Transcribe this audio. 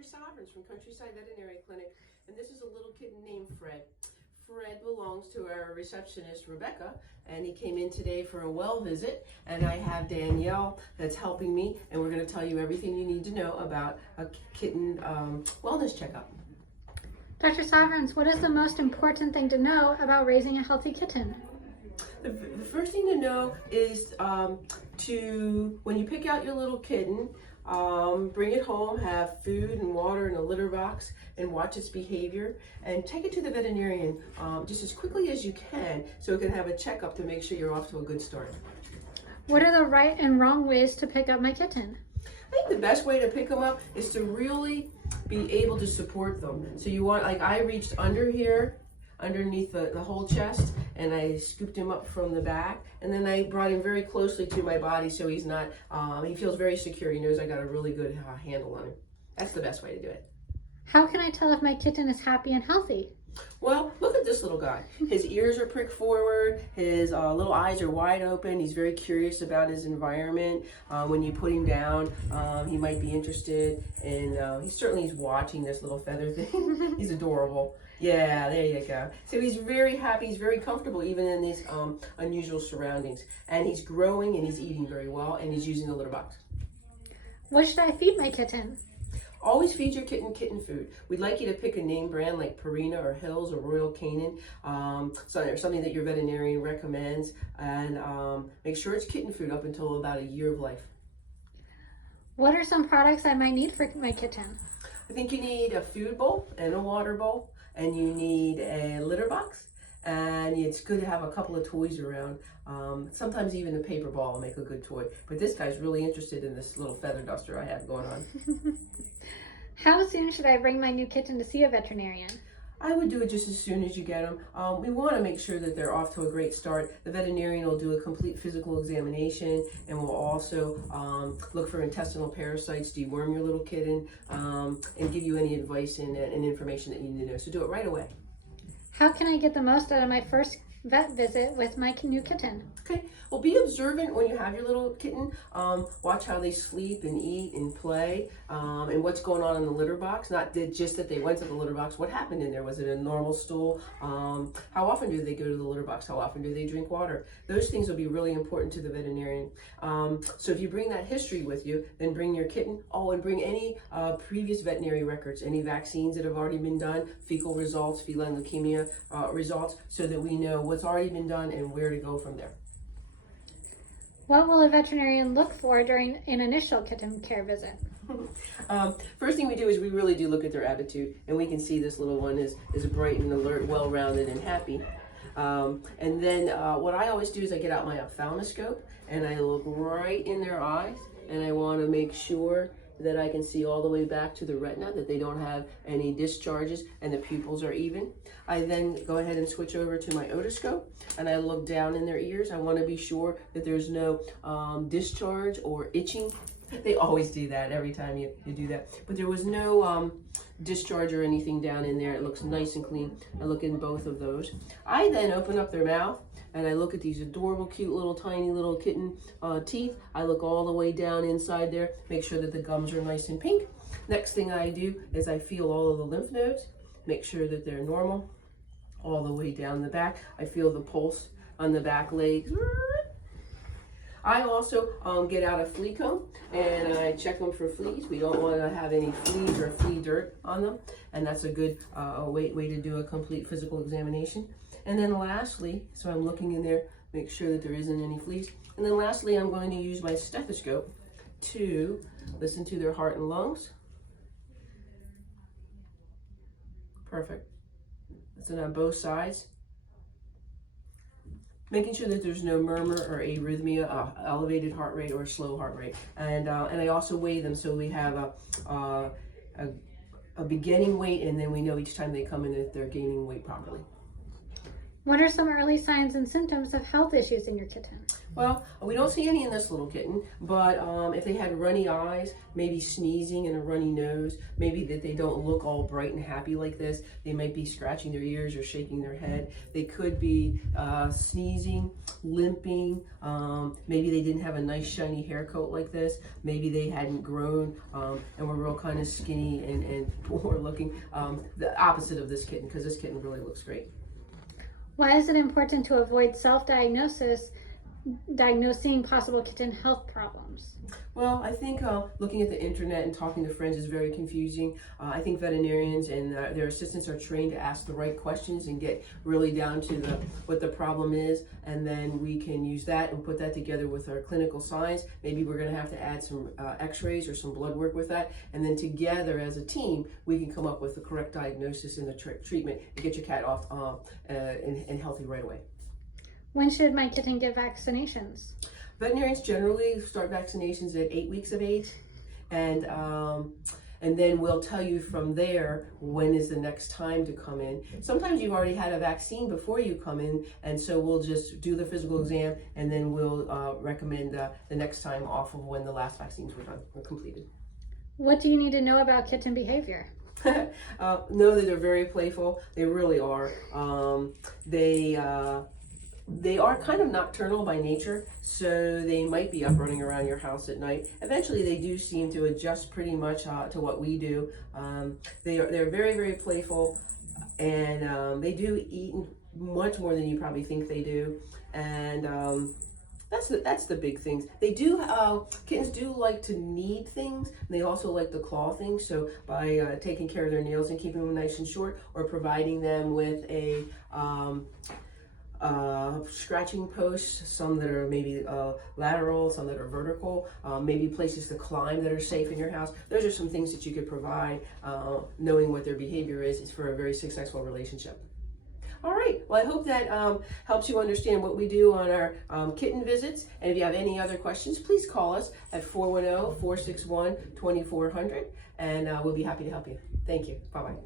Dr. Sovereigns from Countryside Veterinary Clinic, and this is a little kitten named Fred. Fred belongs to our receptionist, Rebecca, and he came in today for a well visit, and I have Danielle that's helping me, and we're going to tell you everything you need to know about a kitten wellness checkup. Dr. Sovereigns, what is the most important thing to know about raising a healthy kitten? The first thing to know is when you pick out your little kitten, bring it home, have food and water in a litter box, and watch its behavior, and take it to the veterinarian just as quickly as you can so it can have a checkup to make sure you're off to a good start. What are the right and wrong ways to pick up my kitten? I think the best way to pick them up is to really be able to support them. So you want, like I reached under here, underneath the whole chest, and I scooped him up from the back, and then I brought him very closely to my body so he's not, he feels very secure. He knows I got a really good handle on him. That's the best way to do it. How can I tell if my kitten is happy and healthy? Well, look at this little guy. His ears are pricked forward, his little eyes are wide open, he's very curious about his environment. When you put him down, he might be interested, and he's watching this little feather thing. He's adorable. Yeah, there you go. So he's very happy, he's very comfortable even in these unusual surroundings. And he's growing and he's eating very well, and he's using the litter box. What should I feed my kitten? Always feed your kitten food. We'd like you to pick a name brand like Purina or Hills or Royal Canin, something that your veterinarian recommends, and make sure it's kitten food up until about a year of life. What are some products I might need for my kitten? I think you need a food bowl and a water bowl, and you need a litter box, and it's good to have a couple of toys around. Sometimes even a paper ball will make a good toy, but this guy's really interested in this little feather duster I have going on. How soon should I bring my new kitten to see a veterinarian? I would do it just as soon as you get them. We want to make sure that they're off to a great start. The veterinarian will do a complete physical examination, and will also look for intestinal parasites, deworm your little kitten, and give you any advice and information that you need to know. So do it right away. How can I get the most out of my first vet visit with my new kitten? Okay, well, be observant when you have your little kitten. Watch how they sleep and eat and play, and what's going on in the litter box. Not just that they went to the litter box. What happened in there? Was it a normal stool? How often do they go to the litter box? How often do they drink water? Those things will be really important to the veterinarian. So if you bring that history with you, then bring your kitten. Oh, and bring any previous veterinary records, any vaccines that have already been done, fecal results, feline leukemia results, so that we know what's already been done and where to go from there. What will a veterinarian look for during an initial kitten care visit? First thing we do is we really do look at their attitude, and we can see this little one is bright and alert, well-rounded and happy. And then what I always do is I get out my ophthalmoscope and I look right in their eyes, and I want to make sure that I can see all the way back to the retina, that they don't have any discharges and the pupils are even. I then go ahead and switch over to my otoscope, and I look down in their ears. I want to be sure that there's no discharge or itching. They always do that every time you do that. But there was no discharge or anything down in there. It looks nice and clean. I look in both of those. I then open up their mouth, and I look at these adorable, cute little, tiny little kitten teeth. I look all the way down inside there, make sure that the gums are nice and pink. Next thing I do is I feel all of the lymph nodes, make sure that they're normal. All the way down the back, I feel the pulse on the back legs. I also get out a flea comb, and I check them for fleas. We don't want to have any fleas or flea dirt on them, and that's a good way to do a complete physical examination. And then lastly, so I'm looking in there, make sure that there isn't any fleas. And then lastly, I'm going to use my stethoscope to listen to their heart and lungs. Perfect. That's it on both sides. Making sure that there's no murmur or arrhythmia, elevated heart rate or slow heart rate. And I also weigh them, so we have a beginning weight, and then we know each time they come in if they're gaining weight properly. What are some early signs and symptoms of health issues in your kitten? Well, we don't see any in this little kitten, but if they had runny eyes, maybe sneezing and a runny nose, maybe that they don't look all bright and happy like this, they might be scratching their ears or shaking their head. They could be sneezing, limping, maybe they didn't have a nice shiny hair coat like this, maybe they hadn't grown and were real kind of skinny and poor looking, the opposite of this kitten, because this kitten really looks great. Why is it important to avoid diagnosing possible kitten health problems? Well, I think looking at the internet and talking to friends is very confusing. I think veterinarians and their assistants are trained to ask the right questions and get really down to what the problem is, and then we can use that and put that together with our clinical signs. Maybe we're going to have to add some x-rays or some blood work with that, and then together as a team we can come up with the correct diagnosis and the treatment and get your cat off and healthy right away. When should my kitten get vaccinations? Veterinarians generally start vaccinations at 8 weeks of age, and then we'll tell you from there when is the next time to come in. Sometimes you've already had a vaccine before you come in, and so we'll just do the physical exam, and then we'll recommend the next time off of when the last vaccines were completed. What do you need to know about kitten behavior? Know that they're very playful. They really are. They are kind of nocturnal by nature, so they might be up running around your house at night. Eventually, they do seem to adjust pretty much to what we do. They're very, very playful, and they do eat much more than you probably think they do. And that's the big things. They do, kittens do like to knead things, and they also like to claw things. So by taking care of their nails and keeping them nice and short, or providing them with a scratching posts, some that are maybe lateral, some that are vertical, maybe places to climb that are safe in your house. Those are some things that you could provide, knowing what their behavior is for a very successful relationship. All right, well, I hope that helps you understand what we do on our kitten visits. And if you have any other questions, please call us at 410-461-2400, and we'll be happy to help you. Thank you. Bye-bye.